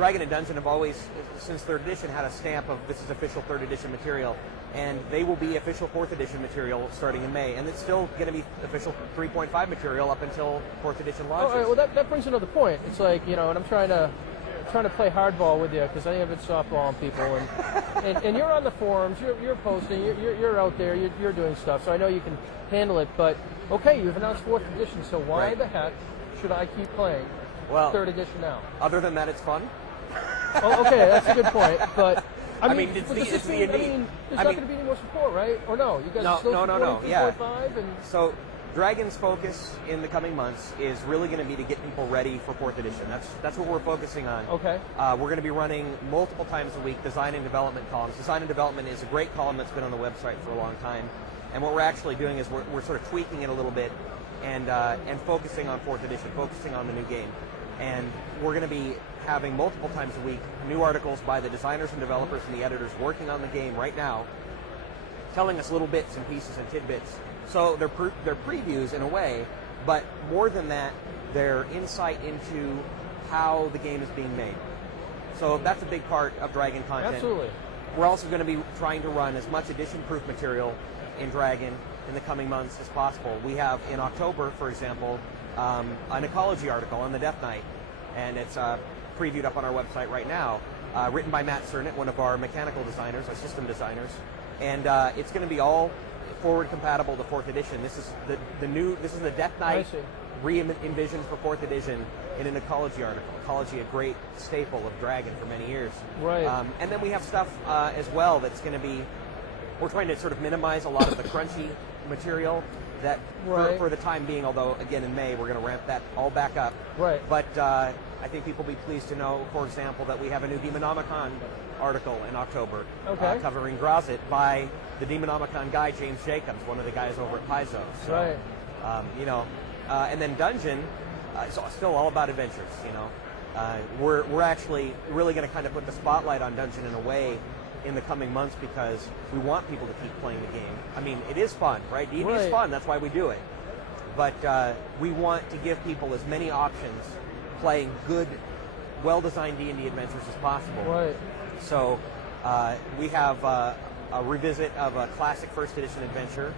Dragon and Dungeon have always, since 3rd edition, had a stamp of this is official 3rd edition material, and they will be official 4th edition material starting in May, and it's still going to be official 3.5 material up until 4th edition launches. All right, well, that brings another point. It's like, and I'm trying to play hardball with you because I have been softballing people, and you're on the forums, you're posting, you're out there, you're doing stuff, so I know you can handle it. But okay, you've announced 4th edition, so why the heck should I keep playing 3rd edition now? Other than that, it's fun. Oh, okay, that's a good point. But I mean, it's there's D&D. not going to be any more support, right? Or no? You guys are still supporting 3.5? And so Dragon's focus in the coming months is really going to be to get people ready for 4th edition. That's what we're focusing on. Okay. We're going to be running multiple times a week design and development columns. Design and development is a great column that's been on the website for a long time. And what we're actually doing is we're sort of tweaking it a little bit and focusing on 4th edition, focusing on the new game. And we're going to be having multiple times a week new articles by the designers and developers and the editors working on the game right now, telling us little bits and pieces and tidbits. So they're previews in a way, but more than that, they're insight into how the game is being made. So that's a big part of Dragon content. Absolutely. We're also going to be trying to run as much edition-proof material in Dragon in the coming months as possible. We have, in October, for example, an ecology article on the Death Knight, and it's previewed up on our website right now, written by Matt Cernit, one of our mechanical designers, our system designers, and it's going to be all forward compatible to 4th edition. This is the Death Knight re-envisioned for 4th edition in an ecology article. Ecology, a great staple of Dragon for many years. Right. And then we have stuff as well that's going to be, we're trying to sort of minimize a lot of the crunchy material that for the time being, although again in May we're going to ramp that all back up. Right. But I think people will be pleased to know, for example, that we have a new Demonomicon article in October covering Grazit by the Demonomicon guy, James Jacobs, one of the guys over at Paizo. So, and then Dungeon is still all about adventures. We're actually really going to kind of put the spotlight on Dungeon in a way in the coming months because we want people to keep playing the game. I mean, it is fun, right? D&D is fun. That's why we do it. But we want to give people as many options playing good, well-designed D&D adventures as possible. Right. So we have a revisit of a classic 1st edition adventure.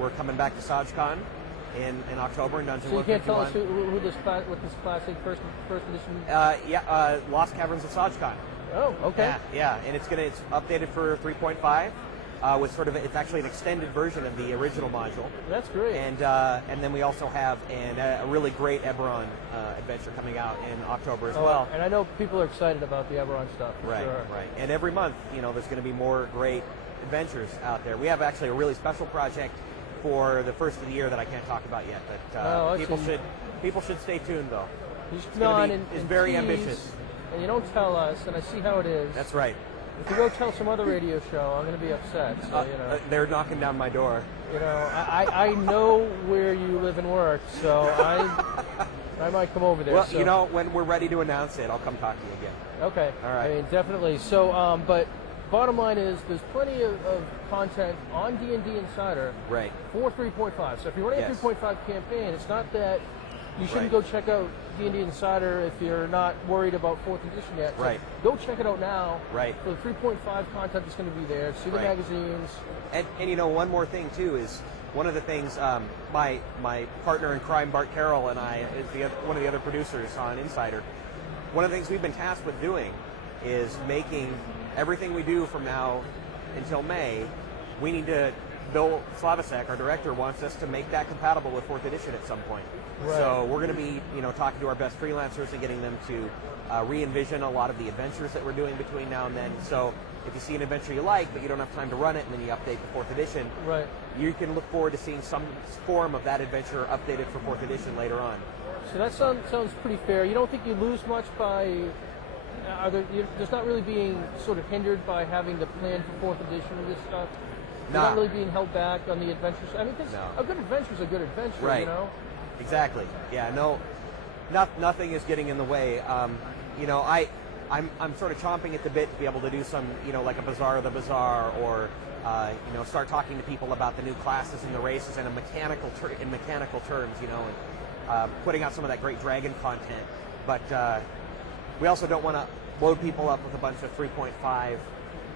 We're coming back to SajCon in October in Dungeon 151. So you can't tell us what this classic first edition? Lost Caverns of SajCon. Oh, okay. Yeah, and it's updated for 3.5. With sort of it's actually an extended version of the original module. That's great. And then we also have a really great Eberron adventure coming out in October as well. And I know people are excited about the Eberron stuff. Right, sure. right. And every month, there's going to be more great adventures out there. We have actually a really special project for the first of the year that I can't talk about yet, but people should stay tuned though. It's very ambitious. And you don't tell us, and I see how it is. That's right. If you go tell some other radio show, I'm going to be upset. So, they're knocking down my door. I know where you live and work, so I might come over there. Well, so. When we're ready to announce it, I'll come talk to you again. Okay. All right. I mean, definitely. So, but bottom line is, there's plenty of content on D&D Insider for 3.5. So if you're running a 3.5 campaign, it's not that you shouldn't go check out D&D Insider if you're not worried about 4th edition yet. So go check it out now. For the 3.5 content that's going to be there. See the magazines. And one more thing too is one of the things my partner in crime Bart Carroll and I is one of the other producers on Insider. One of the things we've been tasked with doing is making everything we do from now until May. We need to. Bill Slavacek, our director, wants us to make that compatible with 4th edition at some point. So we're going to be, talking to our best freelancers and getting them to re-envision a lot of the adventures that we're doing between now and then. So if you see an adventure you like, but you don't have time to run it, and then you update the 4th edition, you can look forward to seeing some form of that adventure updated for 4th edition later on. So that sounds pretty fair. You don't think you lose much by... There's not really being sort of hindered by having the plan for 4th edition of this stuff? You're not really being held back on the adventures. I mean, because a good adventure is a good adventure, Exactly. Yeah. No, nothing is getting in the way. I'm sort of chomping at the bit to be able to do some, like a Bazaar of the Bazaar, or start talking to people about the new classes and the races in mechanical terms, and putting out some of that great Dragon content. But we also don't want to load people up with a bunch of 3.5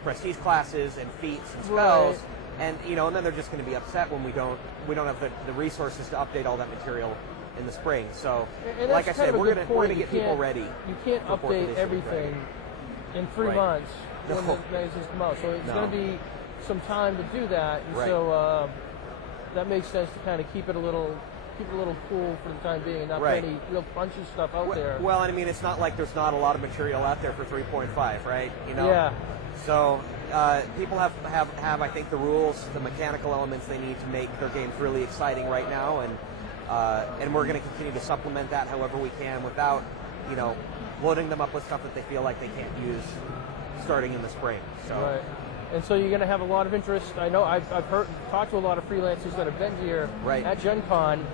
prestige classes and feats and spells, and and then they're just going to be upset when we don't have the resources to update all that material in the spring. So, and like I said, we're going to get people ready. You can't update everything in 3 months when the magazines come out. So it's going to be some time to do that, and so that makes sense to kind of keep it a little cool for the time being, and not put any real punchy stuff out there. Well, I mean, it's not like there's not a lot of material out there for 3.5, right? Yeah. So people have I think the rules, the mechanical elements they need to make their games really exciting right now, and we're going to continue to supplement that however we can without loading them up with stuff that they feel like they can't use starting in the spring. So. Right. And so you're going to have a lot of interest. I know I've talked to a lot of freelancers that have been here at Gen Con.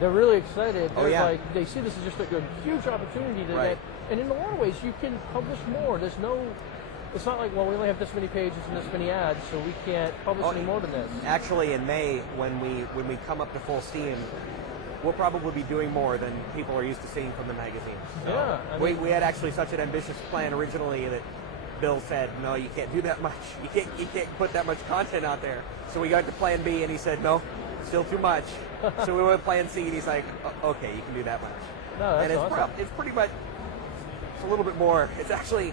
They're really excited. They're they see this as just a huge opportunity to get, and in a lot of ways you can publish more. It's not like, well, we only have this many pages and this many ads, so we can't publish any more than this. Actually, in May, when we come up to full steam, we'll probably be doing more than people are used to seeing from the magazine. So yeah. We had actually such an ambitious plan originally that Bill said, no, you can't do that much. You can't put that much content out there. So we got to plan B, and he said, no, still too much. So we went to plan C, and he's like, okay, you can do that much. No, that's awesome. It's pretty much, it's a little bit more. It's actually,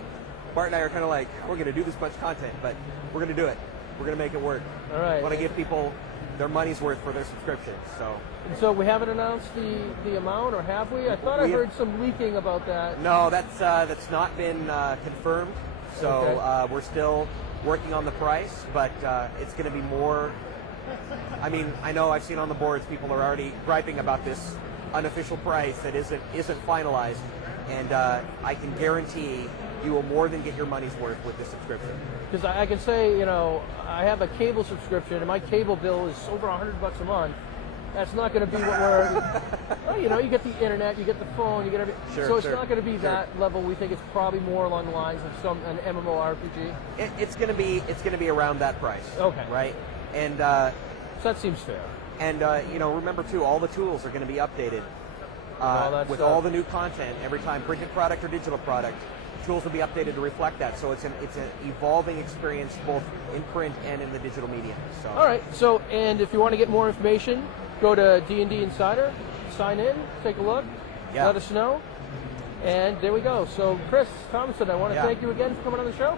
Bart and I are kind of like, we're going to do this much content, but we're going to do it. We're going to make it work. All right. We want to give people their money's worth for their subscription. So we haven't announced the amount, or have we? I thought I heard some leaking about that. No, that's not been confirmed. So we're still working on the price, but it's going to be more. I mean, I know I've seen on the boards people are already griping about this unofficial price that isn't finalized, and I can guarantee you will more than get your money's worth with this subscription. Because I can say, I have a cable subscription, and my cable bill is over $100 a month. That's not going to be what we're, you get the internet, you get the phone, you get everything. So it's not going to be that level. We think it's probably more along the lines of an MMORPG. It's going to be around that price. Okay. Right? And so that seems fair. And remember too, all the tools are going to be updated with all the new content every time, printed product or digital product. Tools will be updated to reflect that. So it's an evolving experience both in print and in the digital medium. So. All right. So, and if you want to get more information, go to D&D Insider, sign in, take a look, let us know, and there we go. So, Chris Thomasson, I want to thank you again for coming on the show.